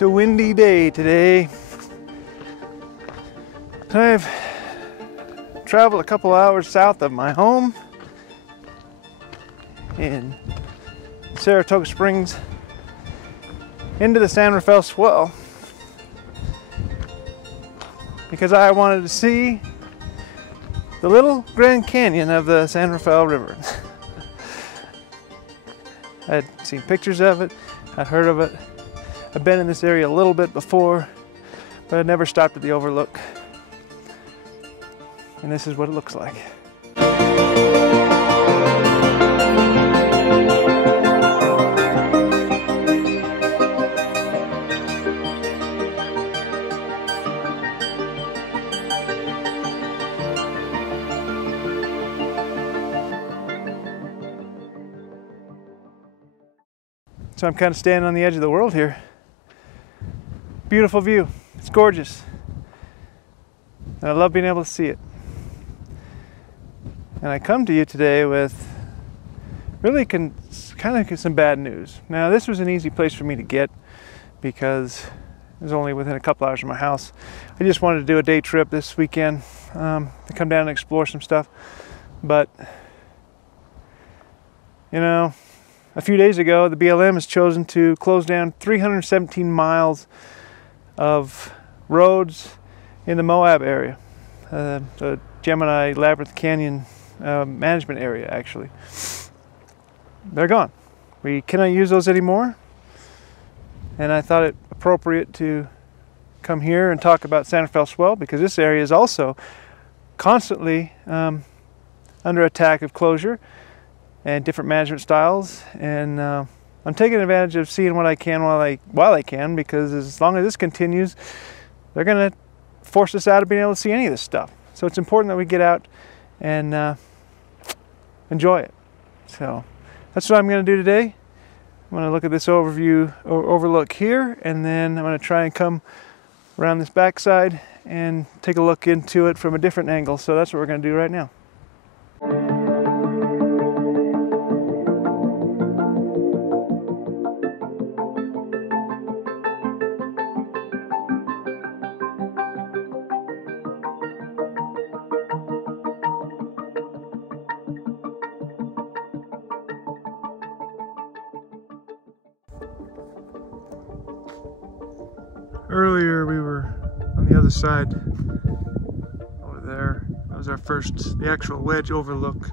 It's a windy day today. I've traveled a couple hours south of my home in Saratoga Springs into the San Rafael Swell because I wanted to see the little Grand Canyon of the San Rafael River. I'd seen pictures of it, I'd heard of it. I've been in this area a little bit before, but I never stopped at the overlook. And this is what it looks like. So I'm kind of standing on the edge of the world here. Beautiful view. It's gorgeous. And I love being able to see it. And I come to you today with really kind of some bad news. Now this was an easy place for me to get because it was only within a couple hours of my house. I just wanted to do a day trip this weekend to come down and explore some stuff. But, you know, a few days ago, the BLM has chosen to close down 317 miles of roads in the Moab area, the Gemini Labyrinth Canyon management area, actually. They're gone. We cannot use those anymore. And I thought it appropriate to come here and talk about San Rafael Swell because this area is also constantly under attack of closure and different management styles, and I'm taking advantage of seeing what I can while I can, because as long as this continues, they're going to force us out of being able to see any of this stuff. So it's important that we get out and enjoy it. So that's what I'm going to do today. I'm going to look at this overlook here, and then I'm going to try and come around this backside and take a look into it from a different angle. So that's what we're going to do right now. Earlier we were on the other side over there. That was the actual Wedge Overlook.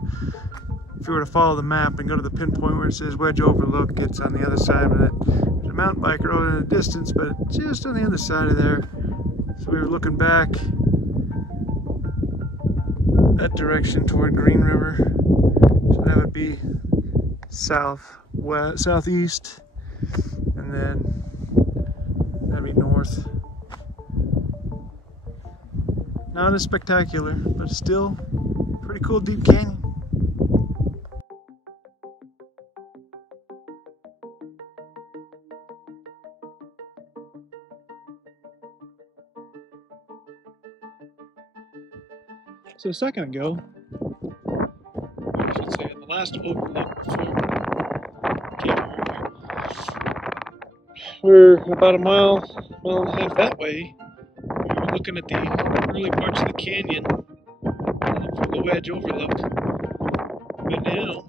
If you were to follow the map and go to the pinpoint where it says Wedge Overlook, it's on the other side of it. There's a mountain bike road in the distance, but just on the other side of there. So we were looking back that direction toward Green River. So that would be southeast, and then that'd be north. Not as spectacular, but still pretty cool deep canyon. So a second ago, I should say in the last overlook before we came over here, we're about a mile and a half that way. We were looking at the early parts of the canyon from the Wedge Overlook. But now,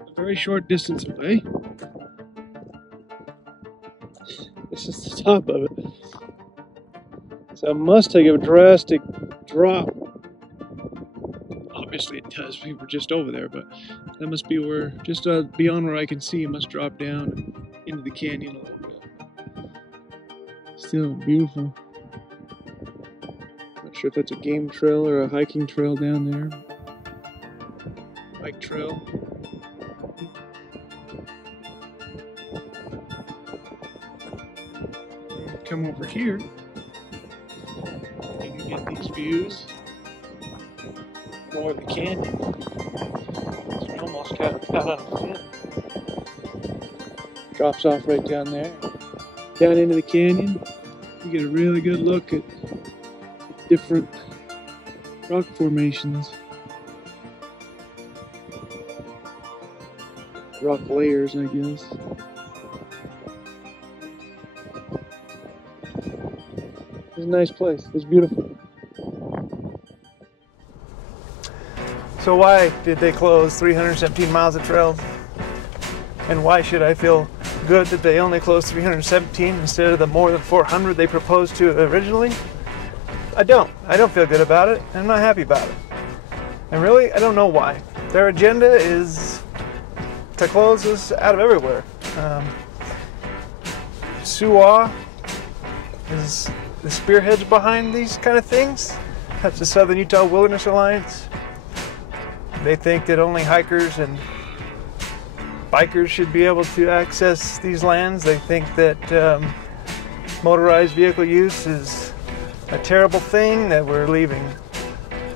a very short distance away, this is the top of it. So it must take a drastic drop. Obviously it does, we were just over there, but that must be where, just beyond where I can see, it must drop down into the canyon a little bit. Still beautiful. Not sure if that's a game trail or a hiking trail down there. Bike trail. Come over here, you can get these views. More of the canyon. It's almost got on a fin. Drops off right down there. Down into the canyon, you get a really good look at different rock formations. Rock layers, I guess. It's a nice place. It's beautiful. So why did they close 317 miles of trails? And why should I feel good that they only closed 317 instead of the more than 400 they proposed to originally? I don't feel good about it. I'm not happy about it. And really, I don't know why. Their agenda is to close us out of everywhere. SUA is the spearheads behind these kind of things. That's the Southern Utah Wilderness Alliance. They think that only hikers and bikers should be able to access these lands. They think that motorized vehicle use is a terrible thing, that we're leaving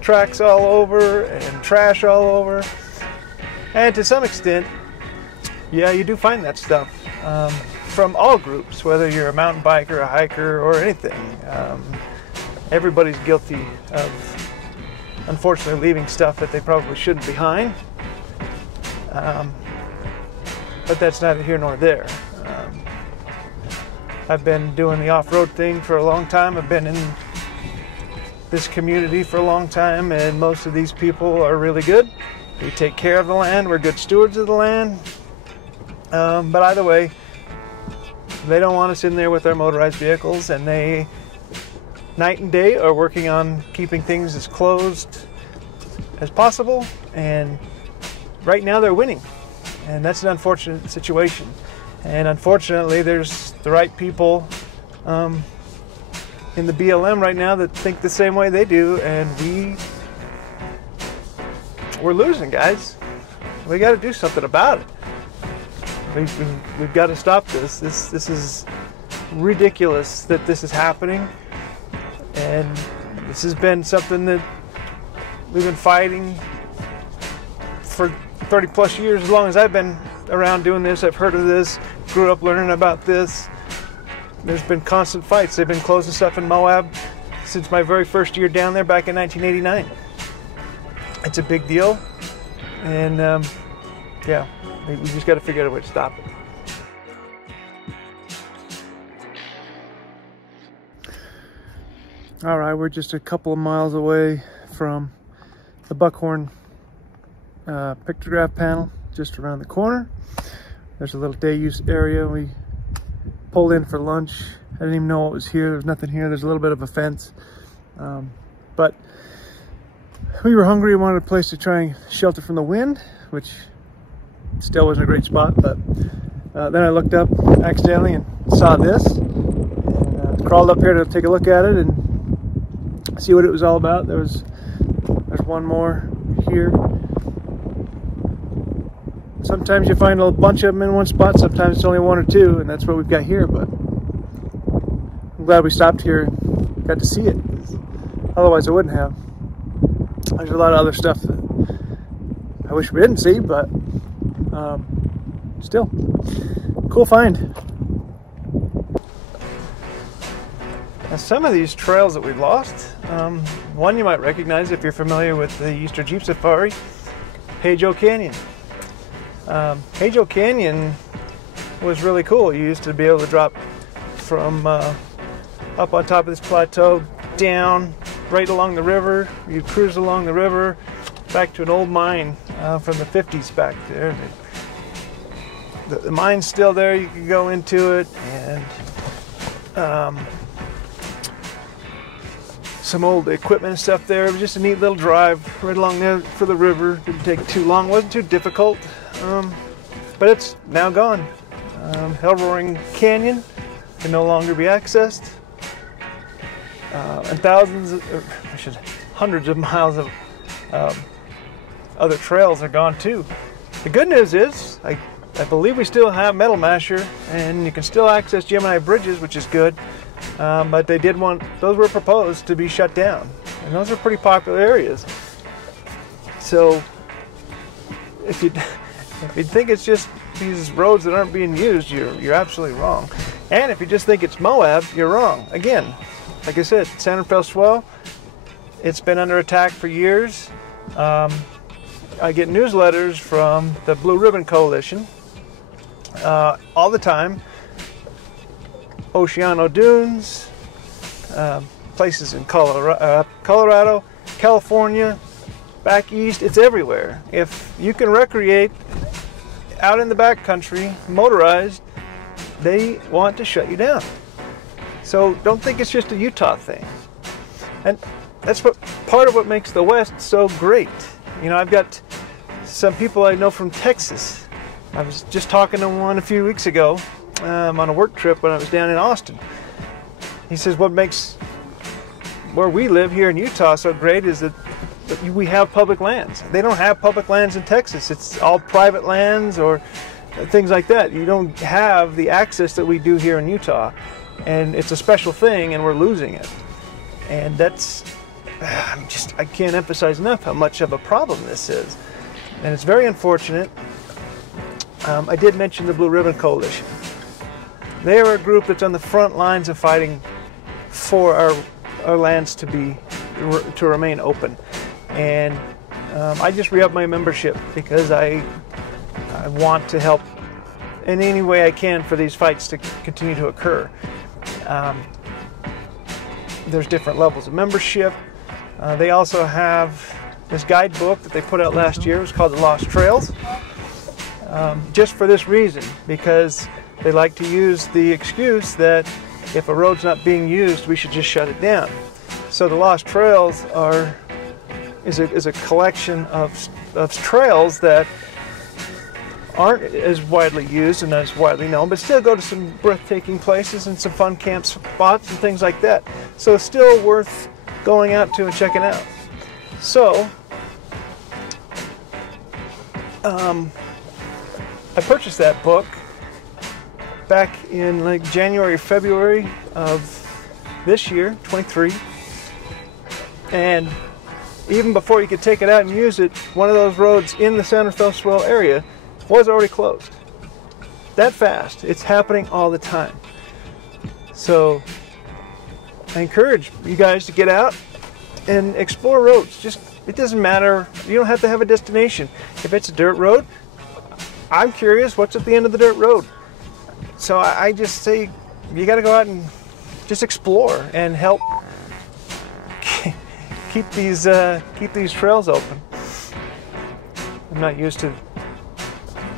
tracks all over and trash all over. And to some extent, yeah, you do find that stuff from all groups, whether you're a mountain biker, a hiker, or anything. Everybody's guilty of, unfortunately, leaving stuff that they probably shouldn't behind. But that's neither here nor there. I've been doing the off-road thing for a long time. I've been in this community for a long time, and most of these people are really good. We take care of the land. We're good stewards of the land. But either way, they don't want us in there with our motorized vehicles, and they, night and day, are working on keeping things as closed as possible. And right now they're winning. And that's an unfortunate situation. And unfortunately, there's the right people in the BLM right now that think the same way they do, and we're losing, guys. We got to do something about it. We've got to stop this. This is ridiculous that this is happening, and this has been something that we've been fighting for 30 plus years. As long as I've been around doing this, I've heard of this, grew up learning about this. There's been constant fights. They've been closing stuff in Moab since my very first year down there back in 1989. It's a big deal, and yeah, we just got to figure out a way to stop it. All right, we're just a couple of miles away from the Buckhorn pictograph panel, just around the corner. There's a little day use area. We pulled in for lunch. I didn't even know what was here. There's nothing here. There's a little bit of a fence, but we were hungry and wanted a place to try and shelter from the wind, which still wasn't a great spot. But then I looked up accidentally and saw this, and crawled up here to take a look at it and see what it was all about. There's one more here. Sometimes you find a bunch of them in one spot, sometimes it's only one or two, and that's what we've got here. But I'm glad we stopped here and got to see it, otherwise I wouldn't have. There's a lot of other stuff that I wish we didn't see, but still, cool find. Now, some of these trails that we've lost, one you might recognize if you're familiar with the Easter Jeep Safari, Hajo Canyon. Hajo Canyon was really cool. You used to be able to drop from up on top of this plateau down right along the river. You'd cruise along the river back to an old mine from the 50s back there. The mine's still there. You can go into it, and some old equipment and stuff there. It was just a neat little drive right along there for the river. Didn't take too long. Wasn't too difficult. But it's now gone. Hell Roaring Canyon can no longer be accessed. And hundreds of miles of other trails are gone too. The good news is, I believe we still have Metal Masher, and you can still access Gemini Bridges, which is good. But they did those were proposed to be shut down. And those are pretty popular areas. So if you think it's just these roads that aren't being used, you're absolutely wrong. And if you just think it's Moab, you're wrong. Again, like I said, San Rafael Swell, it's been under attack for years. I get newsletters from the Blue Ribbon Coalition all the time. Oceano Dunes, places in Colorado, California, back east. It's everywhere. If you can recreate out in the backcountry, motorized, they want to shut you down. So don't think it's just a Utah thing. And that's what part of what makes the West so great. You know, I've got some people I know from Texas. I was just talking to one a few weeks ago on a work trip when I was down in Austin. He says what makes where we live here in Utah so great is that we have public lands. They don't have public lands in Texas. It's all private lands or things like that. You don't have the access that we do here in Utah. And it's a special thing, and we're losing it. And that's, I can't emphasize enough how much of a problem this is. And it's very unfortunate. I did mention the Blue Ribbon Coalition. They are a group that's on the front lines of fighting for our lands to remain open. And I just re-upped my membership because I want to help in any way I can for these fights to continue to occur. There's different levels of membership. They also have this guidebook that they put out last year. It was called The Lost Trails. Just for this reason, because they like to use the excuse that if a road's not being used, we should just shut it down. So the Lost Trails is a collection of trails that aren't as widely used and as widely known, but still go to some breathtaking places and some fun camp spots and things like that. So it's still worth going out to and checking out. So I purchased that book back in like January, February of this year, 23. And even before you could take it out and use it, one of those roads in the San Rafael area was already closed. That fast. It's happening all the time. So I encourage you guys to get out and explore roads. It doesn't matter. You don't have to have a destination. If it's a dirt road, I'm curious what's at the end of the dirt road. So I just say you got to go out and just explore and help keep these trails open. I'm not used to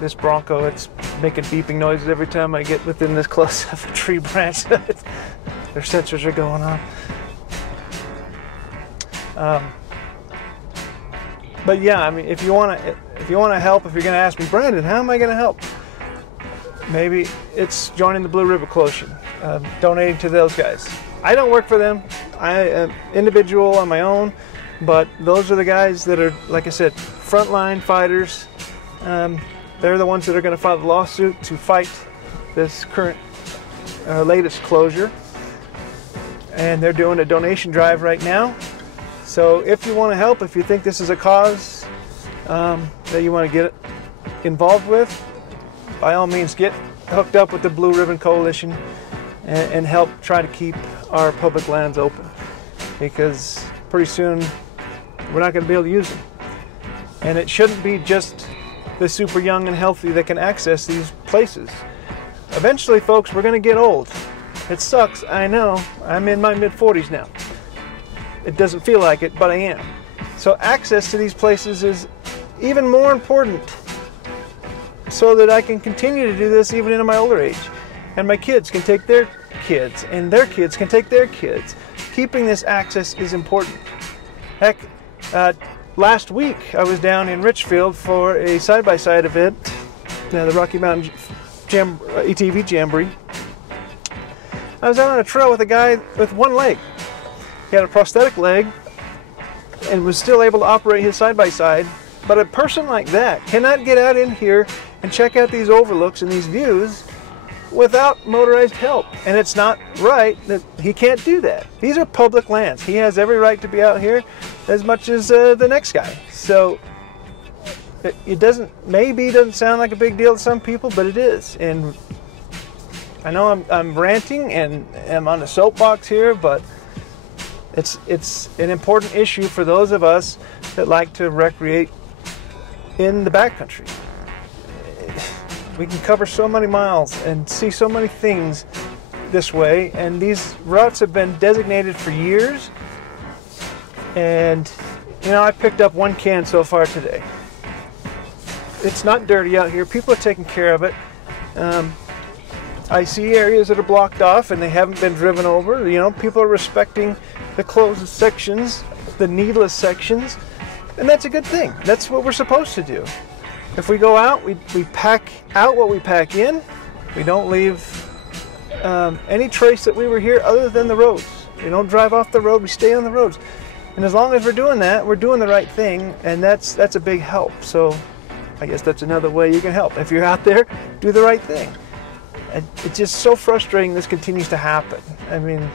this Bronco. It's making beeping noises every time I get within this close of a tree branch. Their sensors are going on. But yeah, I mean, if you want to help, if you're going to ask me, Brandon, how am I going to help? Maybe it's joining the Blue Ribbon Coalition, donating to those guys. I don't work for them. I am individual on my own, but those are the guys that are, like I said, frontline fighters. They're the ones that are going to file the lawsuit to fight this current latest closure. And they're doing a donation drive right now. So if you want to help, if you think this is a cause that you want to get involved with, by all means get hooked up with the Blue Ribbon Coalition and help try to keep our public lands open. Because pretty soon we're not going to be able to use them. And it shouldn't be just the super young and healthy that can access these places. Eventually, folks, we're going to get old. It sucks, I know. I'm in my mid-40s now. It doesn't feel like it, but I am. So access to these places is even more important so that I can continue to do this even into my older age. And my kids can take their kids, and their kids can take their kids. Keeping this access is important. Heck, last week I was down in Richfield for a side-by-side event, the Rocky Mountain ATV Jamboree. I was out on a trail with a guy with one leg. He had a prosthetic leg and was still able to operate his side-by-side. But a person like that cannot get out in here and check out these overlooks and these views without motorized help. And it's not right that he can't do that. These are public lands. He has every right to be out here as much as the next guy. So it doesn't sound like a big deal to some people, but it is. And I know I'm ranting and I'm on a soapbox here, but it's an important issue for those of us that like to recreate in the backcountry. We can cover so many miles and see so many things this way, and these routes have been designated for years. And you know, I picked up 1 can so far today. It's not dirty out here. People are taking care of it. I see areas that are blocked off and they haven't been driven over. You know, people are respecting the closed sections, the needless sections, and that's a good thing. That's what we're supposed to do. If we go out, we pack out what we pack in. We don't leave any trace that we were here other than the roads. We don't drive off the road, we stay on the roads. And as long as we're doing that, we're doing the right thing, and that's a big help. So I guess that's another way you can help. If you're out there, do the right thing. And it's just so frustrating this continues to happen. I mean,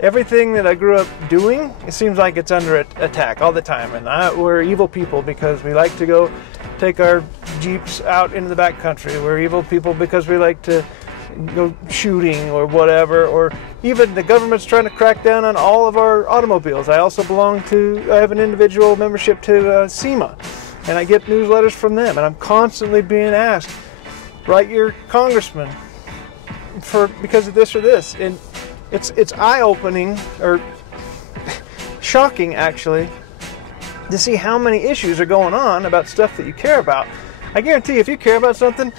everything that I grew up doing, it seems like it's under attack all the time. And we're evil people because we like to go take our Jeeps out into the backcountry. We're evil people because we like to go shooting or whatever, or even the government's trying to crack down on all of our automobiles. I also I have an individual membership to SEMA, and I get newsletters from them, and I'm constantly being asked, write your congressman because of this or this. And it's eye-opening, or shocking actually, to see how many issues are going on about stuff that you care about. I guarantee if you care about something,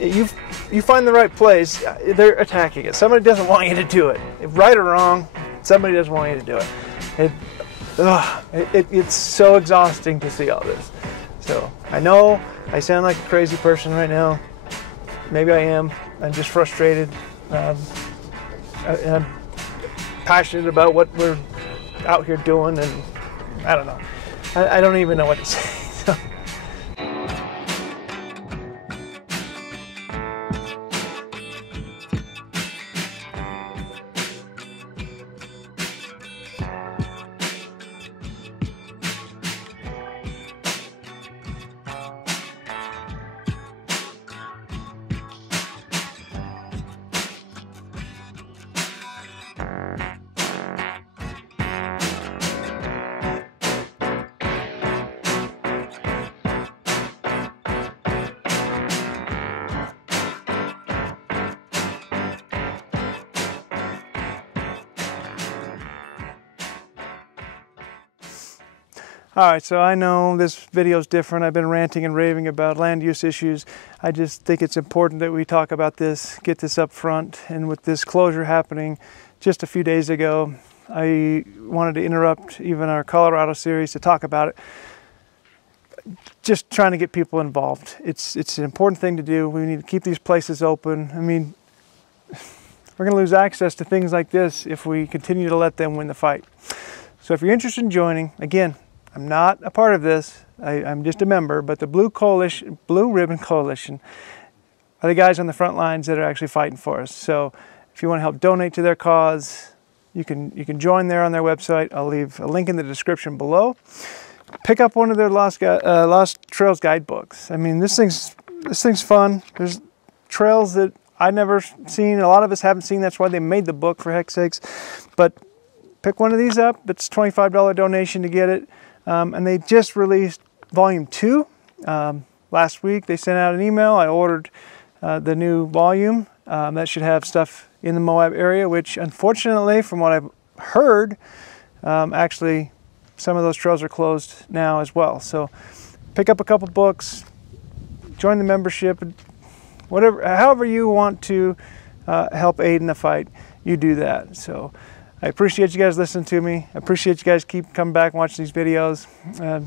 you find the right place, they're attacking it. Somebody doesn't want you to do it. Right or wrong, somebody doesn't want you to do it. It's so exhausting to see all this. So I know I sound like a crazy person right now. Maybe I am. I'm just frustrated. I'm passionate about what we're out here doing, and I don't know. I don't even know what to say. So. Alright, so I know this video is different. I've been ranting and raving about land use issues. I just think it's important that we talk about this, get this up front. And with this closure happening just a few days ago, I wanted to interrupt even our Colorado series to talk about it. Just trying to get people involved. It's an important thing to do. We need to keep these places open. I mean, we're going to lose access to things like this if we continue to let them win the fight. So if you're interested in joining, again, I'm not a part of this. I'm just a member, but the Blue Ribbon Coalition are the guys on the front lines that are actually fighting for us. So if you want to help donate to their cause, you can join there on their website. I'll leave a link in the description below. Pick up one of their Lost Trails guidebooks. I mean, this thing's fun. There's trails that I've never seen. A lot of us haven't seen. That's why they made the book, for heck's sakes. But pick one of these up. It's a $25 donation to get it. And they just released volume 2 last week. They sent out an email. I ordered the new volume. That should have stuff in the Moab area, which unfortunately, from what I've heard, actually some of those trails are closed now as well. So pick up a couple books, join the membership, however you want to help aid in the fight, you do that. So I appreciate you guys listening to me. I appreciate you guys keep coming back and watching these videos.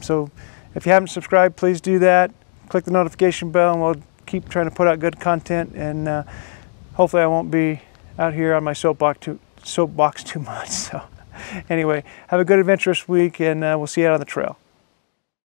So if you haven't subscribed, please do that. Click the notification bell and we'll keep trying to put out good content. And hopefully I won't be out here on my soapbox too much. So anyway, have a good adventurous week, and we'll see you out on the trail.